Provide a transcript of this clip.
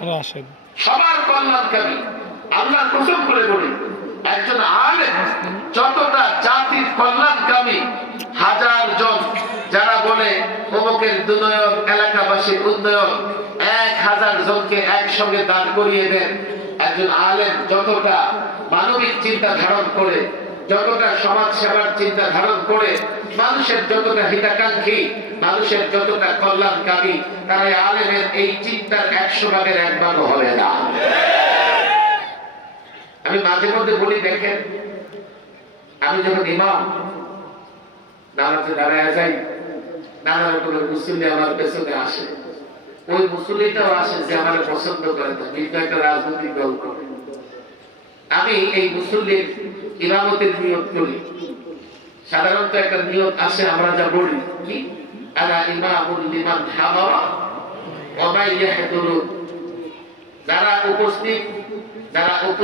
রাশেদ সবার কল্যাণকামী আল্লাহ কসম করে বলি, একজন আলেম, যতটা জাতির কল্যাণকামী হাজার জন, যারা বলে অমুকের দুনয়ন, এলাকাবাসীর উন্নয়ন, এক হাজার জনকে একসঙ্গে দাঁড় করিয়ে দেন। একজন আলেম যতটা মানবিক চিন্তা ধারণ করে যতটা সমাজ সেবার চিন্তা ধারণ করে, মানুষের যতটা হিতাকাঙ্ক্ষী, মানুষের যতটা কল্যাণকামী তারা আলেমের এই চিন্তার একশো ভাগের এক ভাগও হবে না। আমি মাঝে মধ্যে বলি, দেখেন, আমি যখন ইমাম, নামাজে দাঁড়ায় যাই, নানা রকমের মুসল্লি আমার পেছনে আসে। ওই মুসল্লিটাও আসে যে আমার পছন্দ করে না, কিন্তু রাজনৈতিক দল করে। আমি এই মুসল্লির ইমামতের নিয়োগ করি। সাধারণত একটা নিয়োগ আছে, আমরা যা বলি, কি? আলা ইমামুল লিমান হামারা ওয়া মাইয়াহদুরু যারা উপস্থিত যারা উপস্থিত